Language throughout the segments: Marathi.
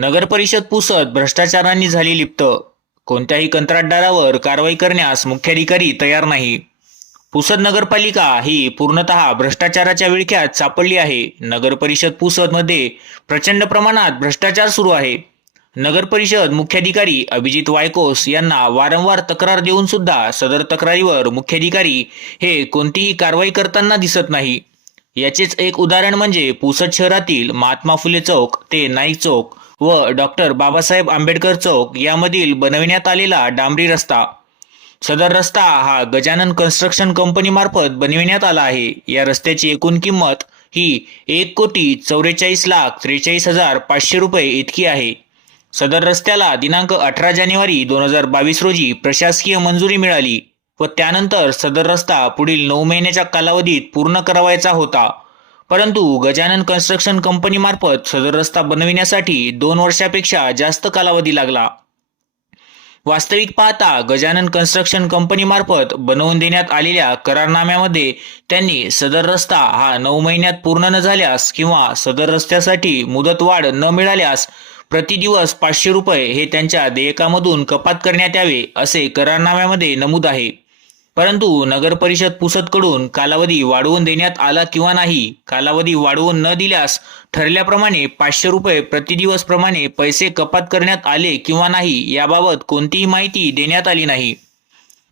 नगर परिषद भ्रष्टाचारांनी झाली लिप्त. कोणत्याही कंत्राटदारावर कारवाई करण्यास मुख्याधिकारी तयार नाही. पुसद नगरपालिका ही पूर्णतः भ्रष्टाचाराच्या विळख्यात सापडली आहे. नगर परिषद पुसदमध्ये प्रचंड प्रमाणात भ्रष्टाचार सुरू आहे. नगर परिषद मुख्याधिकारी अभिजित वायकोस यांना वारंवार तक्रार देऊन सुद्धा सदर तक्रारीवर मुख्याधिकारी हे कोणतीही कारवाई करताना दिसत नाही. याचेच एक उदाहरण म्हणजे पुसद शहरातील महात्मा फुले चौक ते नाईक चौक व डॉक्टर बाबासाहेब आंबेडकर चौक यामधील बनविण्यात आलेला डांबरी रस्ता. सदर रस्ता हा गजानन कन्स्ट्रक्शन कंपनीमार्फत बनविण्यात आला आहे. या रस्त्याची एकूण किंमत ही एक कोटी चौवेचाळीस लाख त्रेचाळीस हजार पाचशे रुपये इतकी आहे. सदर रस्त्याला दिनांक अठरा जानेवारी दोन हजार बावीस रोजी प्रशासकीय मंजुरी मिळाली व त्यानंतर सदर रस्ता पुढील नऊ महिन्याच्या कालावधीत पूर्ण करावायचा होता. परंतु गजानन कन्स्ट्रक्शन कंपनीमार्फत सदर रस्ता बनविण्यासाठी दोन वर्षापेक्षा जास्त कालावधी लागला. वास्तविक पाहता गजानन कन्स्ट्रक्शन कंपनीमार्फत बनवून देण्यात आलेल्या करारनाम्यामध्ये त्यांनी सदर रस्ता हा नऊ महिन्यात पूर्ण न झाल्यास किंवा सदर रस्त्यासाठी मुदतवाढ न मिळाल्यास प्रतिदिवस पाचशे रुपये हे त्यांच्या देयकामधून कपात करण्यात यावे असे करारनाम्यामध्ये नमूद आहे. परंतु नगर परिषद पुसदकडून कालावधी वाढवून देण्यात आला किंवा नाही कालावधी वाढवून न दिल्यास ठरल्याप्रमाणे पाचशे रुपये प्रतिदिवस प्रमाणे पैसे कपात करण्यात आले किंवा नाही याबाबत कोणतीही माहिती देण्यात आली नाही.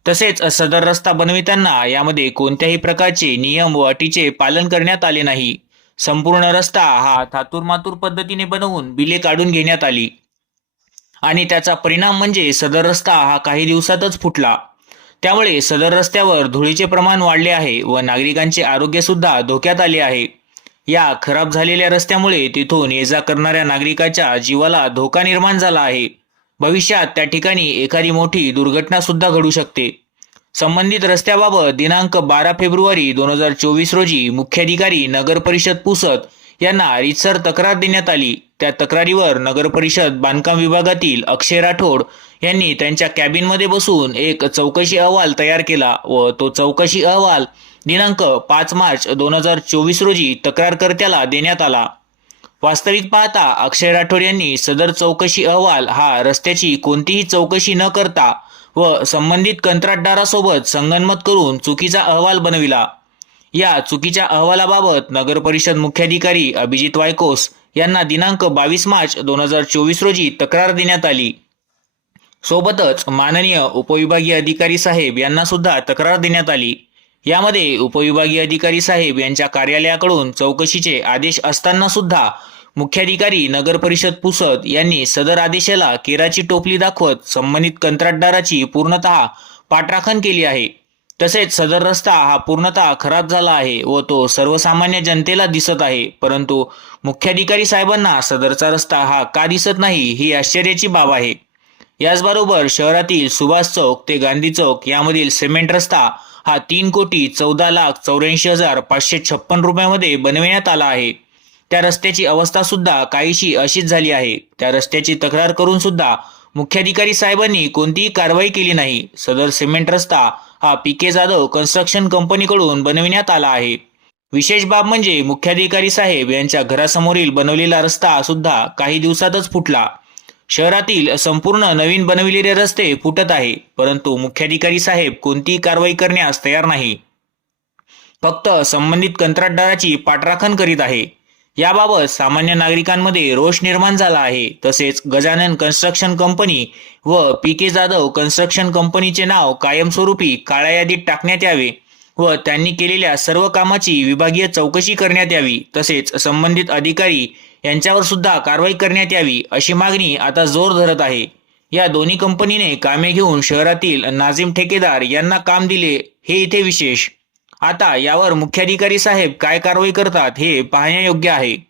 तसेच सदर रस्ता बनविताना यामध्ये कोणत्याही प्रकारचे नियम व अटीचे पालन करण्यात आले नाही. संपूर्ण रस्ता हा थातूरमातूर पद्धतीने बनवून बिले काढून घेण्यात आली. आणि त्याचा परिणाम म्हणजे सदर रस्ता हा काही दिवसातच फुटला. त्यामुळे सदर रस्त्यावर धुळीचे प्रमाण वाढले आहे व नागरिकांचे आरोग्य सुद्धा धोक्यात आले आहे. या खराब झालेल्या रस्त्यामुळे तिथून ये जा करणाऱ्या नागरिकाच्या जीवाला धोका निर्माण झाला आहे. भविष्यात त्या ठिकाणी एखादी मोठी दुर्घटना सुद्धा घडू शकते. संबंधित रस्त्याबाबत दिनांक बारा फेब्रुवारी दोन हजार चोवीस रोजी मुख्याधिकारी नगर परिषद पुसद यांना रितसर तक्रार देण्यात आली. त्या तक्रारीवर नगरपरिषद बांधकाम विभागातील अक्षय राठोड यांनी त्यांच्या कॅबिनमध्ये बसून एक चौकशी अहवाल तयार केला व तो चौकशी अहवाल दिनांक पाच मार्च दोन हजार चोवीस रोजी तक्रारकर्त्याला देण्यात आला. वास्तविक पाहता अक्षय राठोड यांनी सदर चौकशी अहवाल हा रस्त्याची कोणतीही चौकशी न करता व संबंधित कंत्राटदारासोबत संगनमत करून चुकीचा अहवाल बनविला. या चुकीच्या अहवालाबाबत नगर परिषद मुख्याधिकारी अभिजित वायकोस यांना दिनांक बावीस मार्च दोन हजार चोवीस रोजी तक्रार देण्यात आली. सोबतच माननीय उपविभागीय अधिकारी साहेब यांना सुद्धा तक्रार देण्यात आली. यामध्ये उपविभागीय अधिकारी साहेब यांच्या कार्यालयाकडून चौकशीचे आदेश असताना सुद्धा मुख्याधिकारी नगर परिषद पुसद यांनी सदर आदेशाला केराची टोपली दाखवत संबंधित कंत्राटदाराची पूर्णतः पाठराखण केली आहे. तसेच सदर रस्ता हा पूर्णतः खराब झाला आहे व तो सर्वसामान्य जनतेला दिसत आहे. परंतु मुख्याधिकारी साहेबांना सदरचा रस्ता हा का दिसत नाही ही आश्चर्याची बाब आहे. याचबरोबर शहरातील सुभाष चौक ते गांधी चौक यामधील सिमेंट रस्ता हा तीन कोटी चौदा लाख चौऱ्याऐंशी हजार पाचशे छप्पन रुपयामध्ये बनविण्यात आला आहे. त्या रस्त्याची अवस्था सुद्धा काहीशी अशीच झाली आहे. त्या रस्त्याची तक्रार करून सुद्धा मुख्याधिकारी साहेबांनी कोणतीही कारवाई केली नाही. सदर सिमेंट रस्ता हा पी के जाधव कन्स्ट्रक्शन कंपनीकडून बनविण्यात आला आहे. विशेष बाब म्हणजे मुख्याधिकारी साहेब यांच्या घरासमोरील बनवलेला रस्ता सुद्धा काही दिवसातच फुटला. शहरातील संपूर्ण नवीन बनविलेले रस्ते फुटत आहे परंतु मुख्याधिकारी साहेब कोणतीही कारवाई करण्यास तयार नाही. फक्त संबंधित कंत्राटदाराची पाठराखण करीत आहे. याबाबत सामान्य नागरिकांमध्ये रोष निर्माण झाला आहे. तसेच गजानन कन्स्ट्रक्शन कंपनी व पी के जाधव कन्स्ट्रक्शन कंपनीचे नाव कायमस्वरूपी काळ्या यादीत टाकण्यात यावे व त्यांनी केलेल्या सर्व कामाची विभागीय चौकशी करण्यात यावी. तसेच संबंधित अधिकारी यांच्यावर सुद्धा कारवाई करण्यात यावी अशी मागणी आता जोर धरत आहे. या दोन्ही कंपनीने कामे घेऊन शहरातील नाझीम ठेकेदार यांना काम दिले. हे इथे विशेष. आता यावर मुख्याधिकारी साहेब काय कारवाई करतात हे पाहण्यायोग्य आहे.